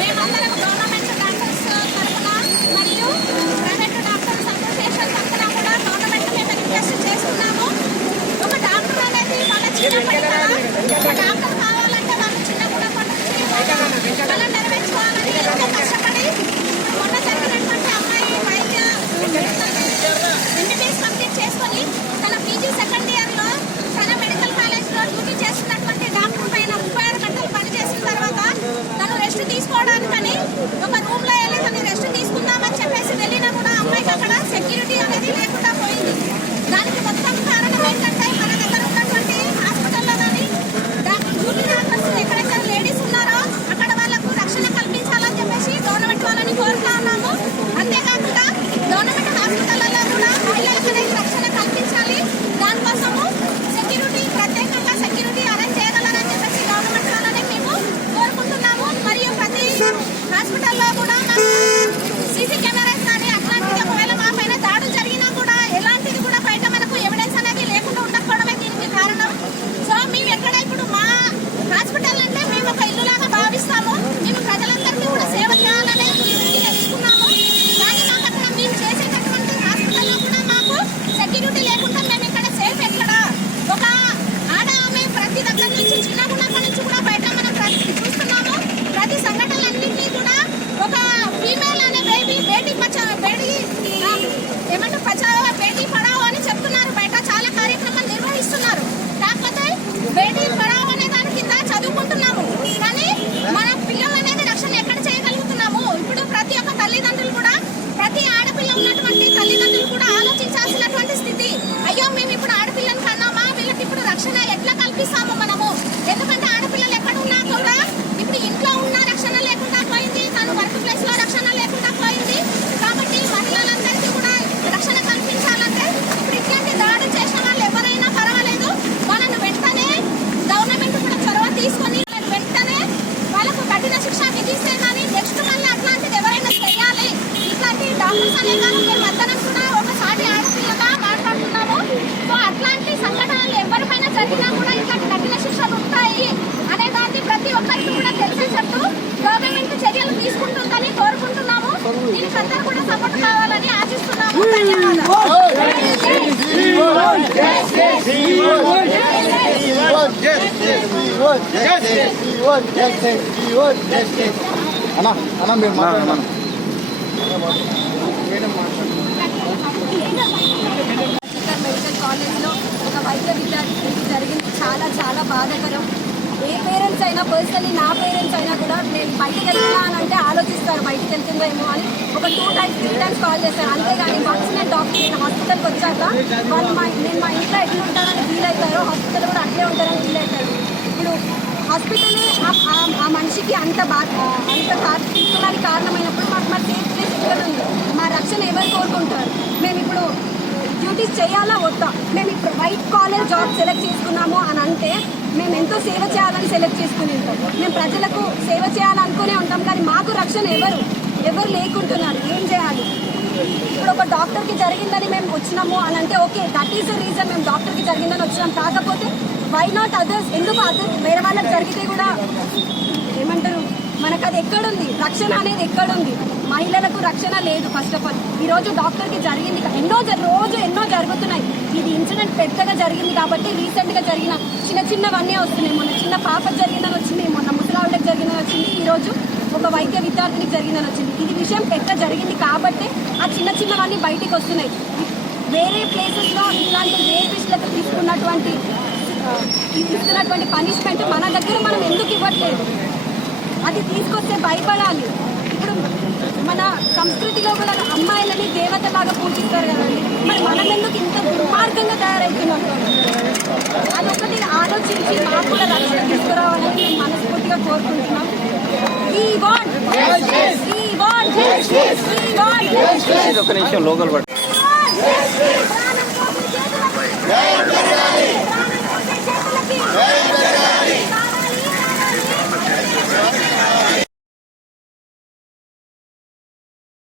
మేమందరం government doctors తరఫున మరియు ప్రైవేట్ డాక్టర్స్ అసోసియేషన్ తరఫున కూడా గవర్నమెంట్ మీద రిక్వెస్ట్ చేస్తున్నాము. ఒక డాక్టర్ అనేది వాళ్ళ ఒక డాక్టర్ కావాలంటే వాళ్ళు చిన్నప్పటి నుంచి కళ నెరవేర్చుకోవాలని ఎంతో కష్టపడి మొన్న జరిగినటువంటి అమ్మాయి వైద్య ఎంబీబీఎస్ కంప్లీట్ చేసుకొని తన పీజీ సెకండ్ ఇయర్లో తన మెడికల్ కాలేజ్లో డ్యూటీ చేస్తున్నటువంటి డాక్టర్ పైన 36 గంటలు పనిచేసిన తర్వాత తను రెస్ట్ తీసుకోవడానికని ఒక రూమ్ లో వెళ్ళి తను రెస్ట్ తీసుకుందామని చెప్పేసి వెళ్ళినా కూడా అమ్మాయికి అక్కడ సెక్యూరిటీ అనేది లేకుండా పోయింది. దానికి మొత్తం కారణం ఏంటంటే మన దగ్గర ఉన్నటువంటి హాస్పిటల్లో కానీ డ్యూటీ డాక్టర్స్ ఎక్కడెక్కడ లేడీస్ ఉన్నారో అక్కడ వాళ్ళకు రక్షణ కల్పించాలని చెప్పేసి గవర్నమెంట్ వాళ్ళని కోరుతా ఉన్నాము. అంతేకాకుండా గవర్నమెంట్ హాస్పిటల్లో కూడా మహిళలకు అనేది రక్షణ కల్పించాలి. దానికోసము సెక్యూరిటీ ప్రత్యేకంగా సెక్యూరిటీ అరేంజ్ చేయగలరని చెప్పేసి గవర్నమెంట్ వాళ్ళని మేము కోరుకుంటున్నాము. మరియు ప్రతి హాస్పిటల్లో కూడా సీసీ కెమెరాస్ కానీ అట్లాంటిది ఒకవేళ మా పైన దాడులు జరిగినా కూడా ఎలాంటిది కూడా బయట మనకు ఎవిడెన్స్ అనేది లేకుండా ఉండకపోవడమే దీనికి కారణం. సో మేము ఎక్కడ ఇప్పుడు మా హాస్పిటల్ అంటే మేము ఒక ఇల్లులాగా భావిస్తాము. మేము ప్రజలందరికీ కూడా సేవ చేయాలనేది తెలుసుకున్నాము. కానీ మాకు అక్కడ మేము చేసేటటువంటి హాస్పిటల్లో కూడా మాకు సెక్యూరిటీ లేకుండా మేము ఇక్కడ సేఫ్ ఎక్కడ ఒక ఆడ ఆమె ప్రతి దగ్గర నుంచి చిన్నగున్నప్పటి నుంచి కూడా బయట మనం చూస్తున్నాము. ప్రతి సంఘటనలన్నింటినీ కూడా ఒక ఫీమేల్ అనే బేటీ బచావో బేటీ పడావో అని చెప్తున్నారు. బయట చాలా కార్యక్రమాలు నిర్వహిస్తున్నారు. కాకపోతే బేటీ పడావో అనే దాని కింద చదువుకుంటున్నాము. కానీ మన పిల్లలు అనేది రక్షణ ఎక్కడ చేయగలుగుతున్నాము? ఇప్పుడు ప్రతి ఒక్క తల్లిదండ్రులు కూడా ప్రతి ఆడపిల్ల ఉన్నటువంటి తల్లిదండ్రులు కూడా ఆలోచించాల్సినటువంటి స్థితి. అయ్యో మేము ఇప్పుడు ఆడపిల్లని కన్నామా, వీళ్ళకి ఇప్పుడు రక్షణ ఎట్లా కల్పిస్తాము మనము? ఎందుకంటే ఆడపిల్లలు ఎక్కడ ఉన్నా కూడా ఇప్పుడు ఇంట్లో ఉన్న రక్షణ లేకుండా పోయింది, తను వర్క్ ప్లేస్ లో రక్షణ లేకుండా పోయింది. కాబట్టి మహిళలందరికీ కూడా రక్షణ కల్పించాలంటే ఇప్పుడు ఇట్లాంటి దాడి చేసిన వాళ్ళు ఎవరైనా పర్వాలేదు, వాళ్ళను వెంటనే గవర్నమెంట్ కూడా చొరవ తీసుకొని వెంటనే వాళ్ళకు కఠిన శిక్ష విధిస్తే కానీ నెక్స్ట్ మళ్ళీ అట్లాంటిది ఎవరైనా చేయాలి. ఇట్లాంటి డాక్టర్స్ అనే కానీ మేము అందరం కూడా ఒకసారి ఆడపిల్లగా మాట్లాడుతున్నాము. సో అట్లాంటి సంఘటనలు ఎవరిపైన జరిగినా కూడా ఇట్లాంటి కఠిన శిక్షలు ఉంటాయి అనే దాన్ని ప్రతి ఒక్కరికి కూడా తెలిసేటట్టు గవర్నమెంట్ చర్యలు తీసుకుంటుందని కోరుకుంటున్నాము. దీనికి అందరూ కూడా సపోర్ట్ కావాలని ఆశిస్తున్నాము. మెడికల్ కాలేజ్లో ఒక వైద్య విద్యార్థికి జరిగింది. చాలా చాలా బాధాకరం. ఏ పేరెంట్స్ అయినా, పర్సనలీ నా పేరెంట్స్ అయినా కూడా నేను బయటకు వెళ్తున్నా అని అంటే ఆలోచిస్తారు బయటకు వెళ్తుందో ఏమో అని. ఒక 2 times 3 times కాల్ చేస్తారు. అంతేగాని వన్స్ నేను హాస్పిటల్కి వచ్చాక వాళ్ళు నేను మా ఇంట్లో ఎట్లా ఉంటారని ఫీల్ అవుతారో హాస్పిటల్ కూడా అట్లే ఉంటారని ఫీల్ అవుతారు. ఇప్పుడు హాస్పిటలే ఆ మనిషికి అంత తీసుకోవడానికి కారణమైనప్పుడు మాకు మా సేఫ్ ప్లేస్ ఎక్కడ ఉంది? మా రక్షణ ఎవరు కోరుకుంటారు? మేము ఇప్పుడు డ్యూటీస్ చేయాలా వద్దా? మేము ఇప్పుడు వైట్ కాలర్ జాబ్ సెలెక్ట్ చేసుకున్నాము అని అంటే మేము ఎంతో సేవ చేయాలని సెలెక్ట్ చేసుకుని ఉంటాం. మేము ప్రజలకు సేవ చేయాలనుకునే ఉంటాం. కానీ మాకు రక్షణ ఎవరు లేకుంటున్నారు. ఏం చేయాలి? ఇప్పుడు ఒక డాక్టర్కి జరిగిందని మేము వచ్చినాము అని అంటే okay, that is the reason మేము డాక్టర్కి జరిగిందని వచ్చినాం. కాకపోతే వై నాట్ అదర్స్? ఎందుకు వేరే వాళ్ళకి జరిగితే కూడా ఏమంటారు, మనకు అది ఎక్కడుంది? రక్షణ అనేది ఎక్కడుంది? మహిళలకు రక్షణ లేదు. ఫస్ట్ ఆఫ్ ఆల్ ఈరోజు డాక్టర్కి జరిగింది, రోజు ఎన్నో జరుగుతున్నాయి. ఇది ఇన్సిడెంట్ పెద్దగా జరిగింది కాబట్టి రీసెంట్గా జరిగిన చిన్నవన్నీ వస్తున్నాయి. మొన్న చిన్న పాపకు జరిగిందని వచ్చింది, మొన్న ముసలావిడకి జరిగిందని వచ్చింది, ఈరోజు ఒక వైద్య విద్యార్థినికి జరిగిందని వచ్చింది. ఇది విషయం పెద్ద జరిగింది కాబట్టి ఆ చిన్నవన్నీ బయటికి వస్తున్నాయి. వేరే ప్లేసెస్లో ఇట్లాంటి రేపిస్ట్లకు ఇస్తున్నటువంటి పనిష్మెంట్ మన దగ్గర మనం ఎందుకు ఇవ్వట్లేదు? అది తీసుకొస్తే భయపడాలి. ఇప్పుడు మన సంస్కృతిలో కూడా అమ్మాయిలని దేవతలాగా పూజిస్తారు కదండి, మరి మనం ఎందుకు ఇంత దుర్మార్గంగా తయారవుతున్నాం? అదొకటి ఆలోచించి మాకు కూడా రక్షణ తీసుకురావాలని మేము మనస్ఫూర్తిగా కోరుకుంటున్నాం. ఒక నిమిషం లోకల్ పట్టు.